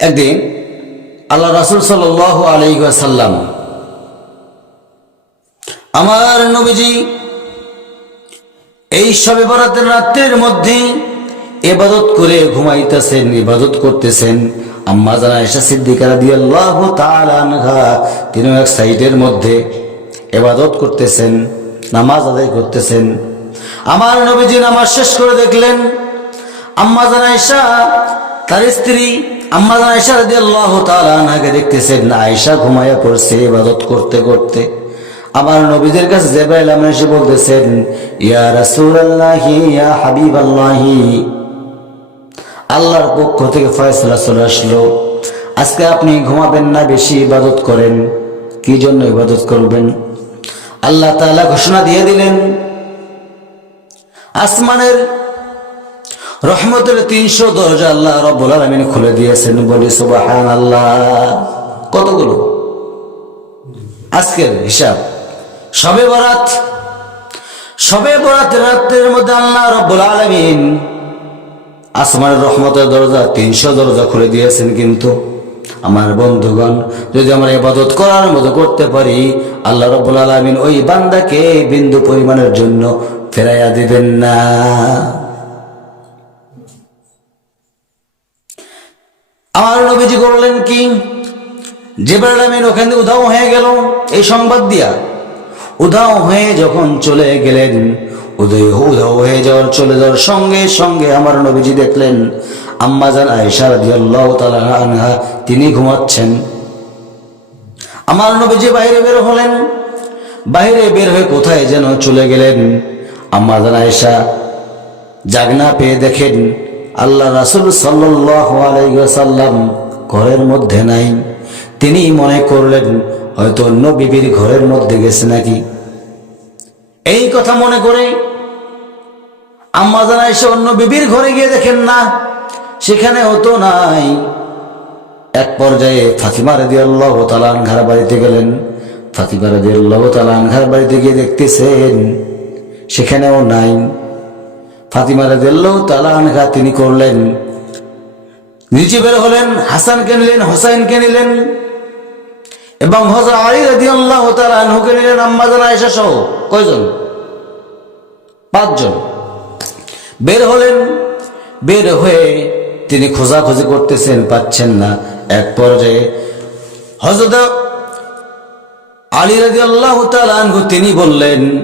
একদিন আল্লাহ রাসুল সাল আলাইসাল্লাম আমার নবীজি এই সবে বরাতের রাত্রের মধ্যে এবাদত করে ঘুমাইতেছেন, ইবাদত করতেছেন। আম্মা জানা এসা সিদ্দিকারা দিয়ে আল্লাহ আনহা, তিনিও এক সাইডের মধ্যে এবাদত করতেছেন, নামাজ আদায় করতেছেন। আমার নবীজি নামাজ শেষ করে দেখলেন, আম্মা জানা এসা তার স্ত্রী আম্মা এসা রাদি আল্লাহ আনহাকে দেখতেছেন আয়েশা ঘুমাইয়া পড়ছে, ইবাদত করতে করতে। আমার নবীদের কাছে জেবাইল আমিন এসে বলতেছেন ইয়া রাসূলুল্লাহি, ইয়া হাবিব হাবিবাল্লাহি। আল্লাহর পক্ষ থেকে ফয়সলা চলে আসলো। আজকে আপনি ঘুমাবেন না, বেশি ইবাদত করেন। কি জন্য ইবাদত করবেন? আল্লাহ তাআলা ঘোষণা দিয়ে দিলেন, আসমানের রহমতের তিনশো দরজা আল্লাহ রব্বুল খুলে দিয়েছেন। বলি সুবাহান আল্লাহ কতগুলো? আজকের হিসাব। সবে বরাত সবে বরাত রাতের মধ্যে আল্লাহ রব্বুল আলামিন আসমানের রহমতের দরজা, তিনশো দরজা খুলে দিয়েছেন কিন্তু আমার বন্ধুগণ, যদি আমরা ইবাদত করার মতো করতে পারি, আল্লাহ রব্বুল আলামিন ওই বান্দাকে বিন্দু পরিমাণের জন্য ফেরাইয়া দিবেন না আমার নবীজি করলেন কি? জেবরাল আমিন ওখান উধাও হয়ে গেল। এই সংবাদ দিয়া উধাও হয়ে যখন চলে গেলেন, উদয় উধাও হয়ে যাওয়ার চলে যাওয়ার সঙ্গে সঙ্গে আমার নবীজি দেখলেন আম্মাজান আনহা, তিনি ঘুমাচ্ছেন। আমার নবীজি বাইরে বের হলেন। বাইরে বের হয়ে কোথায় যেন চলে গেলেন। আম্মাজান আয়েশা জাগনা পেয়ে দেখেন, আল্লাহ রাসুল সাল্লাম ঘরের মধ্যে নাই। তিনি মনে করলেন, হয়তো অন্য বিবির ঘরের মধ্যে গেছে নাকি? এই কথা মনে করে আম্মা জানা এসে অন্য বিবির ঘরে গিয়ে দেখেন না, সেখানে হতো নাই। এক পর্যায়ে ফাতিমা রেদি আল্লাহ তালান ঘর বাড়িতে গেলেন। ফাতিমা রেদি আল্লাহ তালান ঘর বাড়িতে গিয়ে দেখতেছেন, সেখানেও নাই। ফাতিমা রাদিয়াল্লাহ তাআলা আনহা তিনি করলেন নিচে বের হলেন, হাসানকে নিলেন, হোসাইনকে নিলেন। এবং হযরত আলী রাদিয়াল্লাহু তাআলা আনহুকে নিলেন আম্মা জান আয়েশা সহ কয়জন? পাঁচজন। বের হলেন, বের হয়ে তিনি খোঁজাখুঁজি করতেছেন, পাচ্ছেন না। এক পর্যায়ে হযরত আলী তাআলা আনহু তিনি বললেন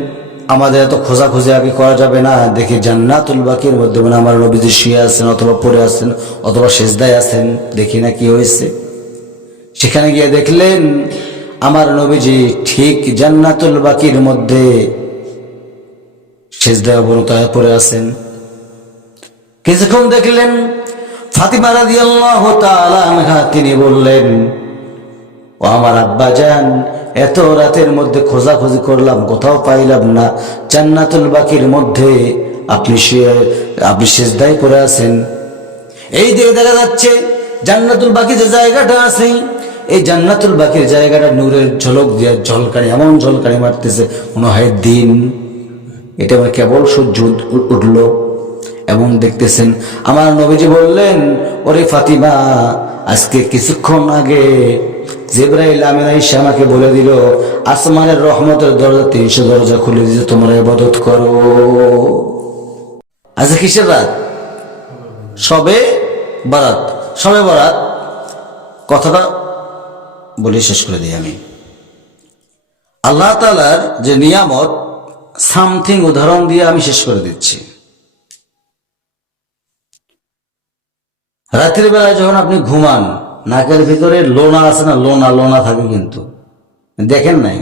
আমাদের এত খোঁজাখুঁজি আগে করা যাবে না। দেখি জান্নাতুল বাকির মধ্যে মানে আমার নবীজি শুয়ে আছেন অথবা পড়ে আছেন অথবা সেজদায় আছেন। দেখি না কি হয়েছে। সেখানে গিয়ে দেখলেন আমার নবীজি ঠিক জান্নাতুল বাকির মধ্যে সেজদায় অবনত হয়ে পড়ে আছেন। কিছুক্ষণ দেখলেন ফাতিমা রাদিয়াল্লাহু তাআলা তিনি বললেন ও আমার আব্বা যান, এত রাতের মধ্যে খোঁজাখুঁজি করলাম, কোথাও পাইলাম না। জান্নাতুল বাকির মধ্যে আপনি শুয়ে, আপনি শেষদায় পড়ে আছেন। এই দিকে দেখা যাচ্ছে, জান্নাতুল বাকি যে জায়গাটা আছে, এই জান্নাতুল বাকির জায়গাটা নূরের ঝলক দিয়ে ঝলকানি, এমন ঝলকানি মারতেছে, মনে হয় দিন। এটা আমার কেবল সূর্য উঠ- উঠল। এমন দেখতেছেন, আমার নবীজি বললেন, ওরে ফাতিমা, আজকে কিছুক্ষণ আগে জেব্রাইল আমিন আইসা আমাকে বলে দিল, আসমানের রহমতের দরজা তিনশো দরজা খুলে দিয়েছে তোমরা ইবাদত করো। আচ্ছা কিসের রাত? সবে বারাত। সবে বারাত। কথাটা বলে শেষ করে দিই আমি। আল্লাহ তালার যে নিয়ামত, সামথিং উদাহরণ দিয়ে আমি শেষ করে দিচ্ছি। রাত্রির বেলায় যখন আপনি ঘুমান নাকের ভিতরে লোনা আছে না, লোনা লোনা থাকে কিন্তু। দেখেন নাই?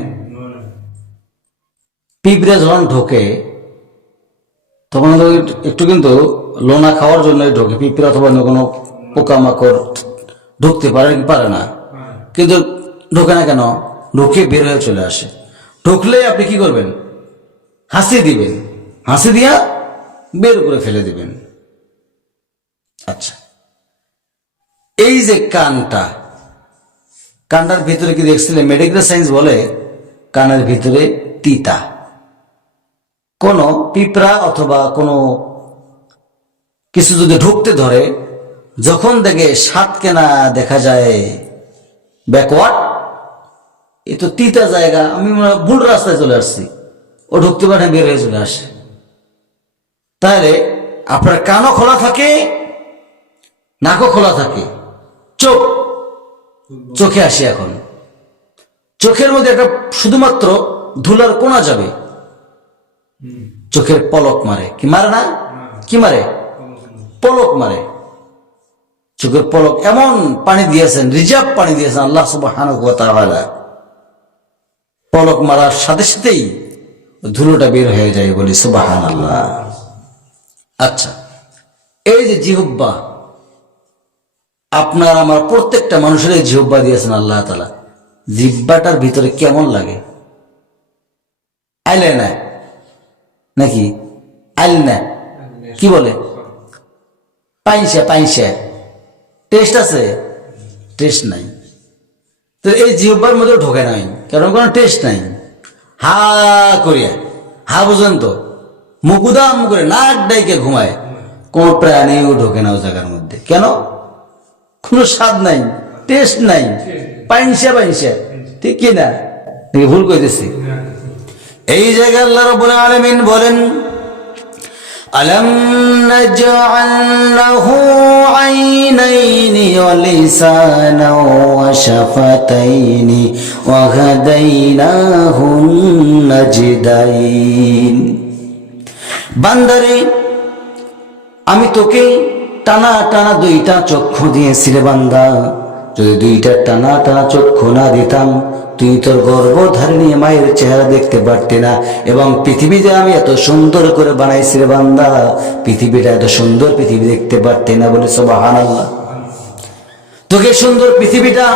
পিঁপড়ে যখন ঢোকে, তখন একটু কিন্তু লোনা খাওয়ার জন্যই ঢোকে। পিঁপড়ে অথবা অন্য কোনো পোকামাকড় ঢুকতে পারে পারে না। কিন্তু ঢোকে না কেন? ঢুকে বের হয়ে চলে আসে। ঢুকলে আপনি কি করবেন? হাসি দিবেন। হাসি দিয়া বের করে ফেলে দিবেন। আচ্ছা। এই যে কানটা, কানটার ভিতরে কি দেখছিলেন মেডিকেল সায়েন্স বলে কানের ভিতরে তিতা। কোনো পিঁপড়া অথবা কোনো কিছু যদি ঢুকতে ধরে, যখন দেখে সাত কেনা দেখা যায় ব্যাকওয়ার্ড, এ তো তিতা জায়গা, আমি ভুল রাস্তায় চলে আসছি। ও ঢুকতে পারে বের হয়ে চলে আসে। তাহলে আপনার কানও খোলা থাকে, নাকও খোলা থাকে। চোখ। চোখে আসি এখন। চোখের মধ্যে একটা শুধুমাত্র ধুলার কোনা যাবে। চোখের পলক মারে। কি মারে না? কি মারে? পলক মারে। চোখের পলক এমন পানি দিয়েছেন, রিজার্ভ পানি দিয়েছেন আল্লাহ তাআলা। পলক মারার সাথে সাথেই ধুলোটা বের হয়ে যায় বলি সুবাহান আল্লাহ আচ্ছা এই যে জিহুব্বা আপনার, আমার প্রত্যেকটা মানুষের এই জিহুব্বা দিয়েছেন আল্লাহ তালা জিব্বাটার ভিতরে কেমন লাগে? আইলে না? নাকি? আইল না? কি বলে? পাইসা পাইসা টেস্ট আছে? টেস্ট নাই। তো এই জিহ্বার মধ্যে ঢোকে নাই। কারণ কোনো টেস্ট নাই। হা করিয়া, হা বুঝেন তো মুকুদাম করে নাক ডাইকে ঘুমায়। কোন প্রাণীও ঢোকে না ও জায়গার মধ্যে। কেন? কোনো স্বাদ নাই টেস্ট নাই পাইনসা পাইনসা ঠিক কি না নাকি ভুল কইতেছি এই জায়গায় আল্লাহ রব্বুল আলামিন বলেন ألم نجعل له عينين ولسانا وشفتين وهديناه النجدين বান্দারে আমি তোকে টানা টানা দুইটা চক্ষু দিয়েছি রে বান্দা। যদি দুইটা টানা টানা চক্ষু না দিতাম, তুই তোর গর্ভধারিণী মায়ের চেহারা দেখতে পারতি না। এবং পৃথিবীতে আমি এত সুন্দর করে বানাইছি রে বান্দা, পৃথিবীটা এত সুন্দর পৃথিবী দেখতে পারতি না বলে সবাহান আল্লাহ তোকে সুন্দর পৃথিবীটা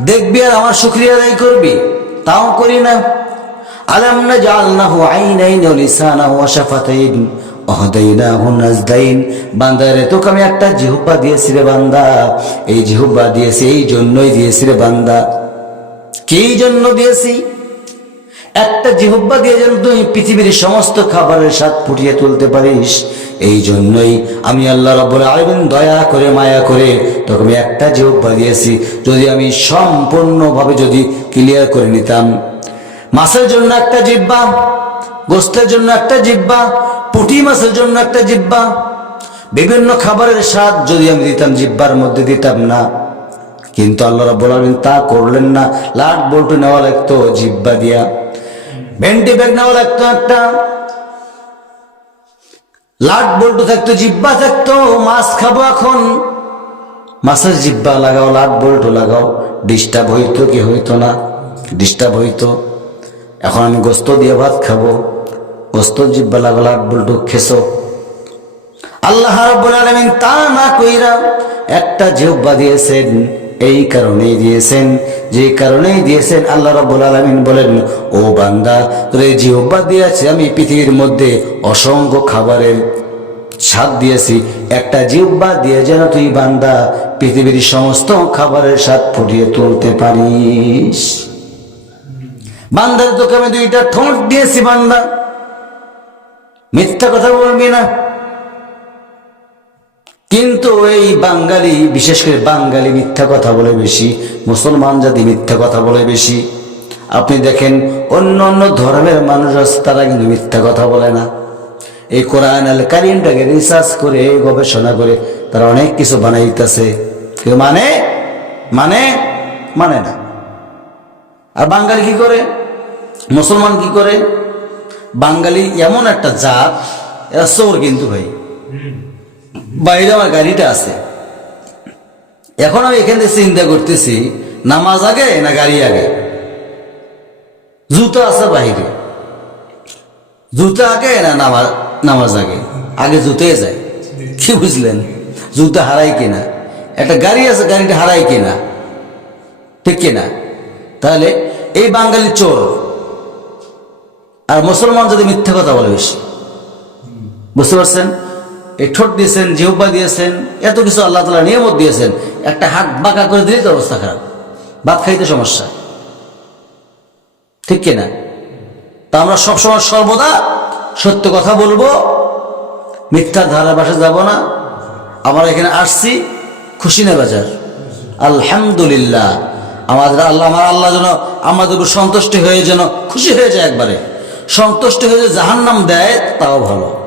দেখবি আর আমার শুক্রিয়া আদায় করবি? তাও করি না। আলাম না জালনাহু আইনাইন ওয়া লিসানাহু ওয়া শাফাতাইন ওয়াহদাইনাহু নাজদাইন বান্দারে, তোকে আমি একটা জিহ্বা দিয়েছি বান্দা। এই জিহ্বা দিয়েছি, এই জন্যই দিয়েছি বান্দা। কি জন্য দিয়েছি? একটা দিয়ে তুই পৃথিবীর সমস্ত খাবারের স্বাদ ফুটিয়ে তুলতে পারিস। এই জন্যই আমি আল্লাহ রাব্বুল আলামিন দয়া করে, মায়া করে তোকে আমি একটা জিহ্বা দিয়েছি। যদি আমি সম্পূর্ণভাবে যদি ক্লিয়ার করে নিতাম। মাছের জন্য একটা জিব্বা গোস্তের জন্য একটা জিব্বা পুঁটি মাছের জন্য একটা জিব্বা বিভিন্ন খাবারের স্বাদ যদি আমি দিতাম জিব্বার মধ্যে দিতাম না। কিন্তু আল্লাহ রাব্বুল আলামিন তা করলেন না। লাট বল্টু নেওয়া লাগতো জিব্বা দিয়া। ভেন্টি ব্যাগ নেওয়া লাগতো একটা। লাট বল্টু থাকতো জিব্বা থাকতো, মাছ খাব এখন। মাছের জিব্বা লাগাও, লাট বল্টু লাগাও। ডিস্টার্ব হইতো কি হইতো না? ডিস্টার্ব হইতো। এখন আমি গোস্ত দিয়ে ভাত খাব। গোস্ত জিব্বা লাগাও লাট বল্টু খেসো। আল্লাহ রাব্বুল আলামিন তা না কইরা একটা জিহ্বা দিয়েছেন, এই কারণেই দিয়েছেন, যে কারণেই দিয়েছেন, আল্লাহ রাব্বুল আলামিন বলেন, ও বান্দা তোর জিহ্বা দিয়েছে, আমি পৃথিবীর মধ্যে অসংখ্য খাবারের স্বাদ দিয়েছি। একটা জিহ্বা দিয়ে যেন তুই বান্দা পৃথিবীর সমস্ত খাবারের স্বাদ ফুটিয়ে তুলতে পারিস। বান্দার তোকে আমি দুইটা ঠোঁট দিয়েছি বান্দা। মিথ্যা কথা বলবি না। কিন্তু এই বাঙালি, বিশেষ করে বাঙালি মিথ্যা কথা বলে বেশি, মুসলমান জাতি মিথ্যা কথা বলে বেশি। আপনি দেখেন, অন্য অন্য ধর্মের মানুষ আছে, তারা কিন্তু মিথ্যা কথা বলে না। এই কোরআন আল কারিমটাকে রিসার্চ করে, গবেষণা করে, তারা অনেক কিছু বানাইতেছে। কেউ মানে? মানে? মানে না। আর বাঙালি কি করে? মুসলমান কি করে? বাঙালি এমন একটা জাত, এরা চোর কিন্তু ভাই। বাইরে আমার গাড়িটা আছে। এখন আমি এখান থেকে চিন্তা করতেছি, নামাজ আগে না গাড়ি আগে? জুতো আছে বাহিরে। জুতো আগে না নামাজ নামাজ আগে? আগে জুতোই যায়। কি বুঝলেন? জুতো হারাই কিনা? একটা গাড়ি আছে, গাড়িটা হারাই কিনা? ঠিক কিনা? তাহলে এই বাঙালি চোর আর মুসলমান যদি মিথ্যা কথা বলে বেশি। বুঝতে পারছেন? এই ঠোঁট দিয়েছেন, জিহ্বা দিয়েছেন, এত কিছু আল্লাহ তালা নিয়মত দিয়েছেন, একটা হাত বাঁকা করে দিলেই তো অবস্থা খারাপ। ভাত খাইতে সমস্যা। ঠিক কিনা? তা আমরা সবসময় সর্বদা সত্য কথা বলব, মিথ্যার ধারা বাসে যাব না। আমরা এখানে আসছি খুশি না বাজার। আলহামদুলিল্লাহ। আমাদের আল্লাহ, আমার আল্লাহ যেন আমাদের সন্তুষ্ট হয়ে যেন খুশি হয়ে যায় একবারে। সন্তুষ্ট হয়ে জাহান্নাম দেয় তাও ভালো।